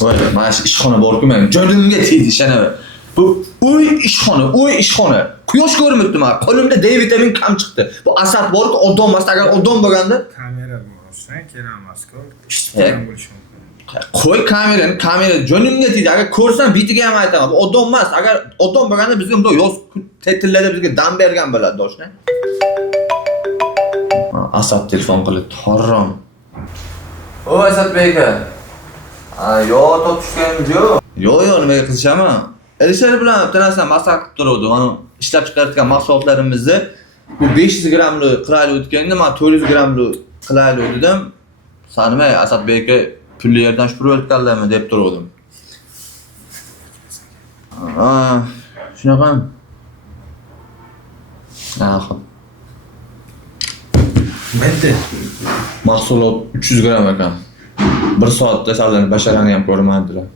Voy, mana shu ishxona bor-ku men jo'nimga tegdi ishanaver. Bu uy ishxona. Quyosh ko'rmibdi men. Qo'limda D vitamin kam chiqdi. Bu asab bor-ku, odam emas, agar odam bo'lganda Kamera bo'lsa kerak-ku. Ishdan bo'lishi mumkin. qo'y kamera jo'nimga tegdi. Agar ko'rsam bitiga ham aytaman. Bu odam emas. Agar odam bo'lganda bizga bunday yoz tillarda bizga dam bergan bo'ladi doshna. Asad telefon qilib, harom. O Asadbek aka. Yo, topishganimiz yo'q. Yo'q, nimaga qizishaman? Elishar bilan tanasidan maslahat qilib turuvdi. Mana ishlab chiqarayotgan mahsulotlarimizni bu 500 grammli qilaylik o'tganda men 400 grammli qilaylik dedim. Sanmay Asadbek aka pulli yerdan shupurib o'tganlarmi deb turuvdim. Shunaqa. Xo'p. Bitti. Mahsulot 300 gram ekan. 1 soatda sizlarning basharani ham ko'rmadilar.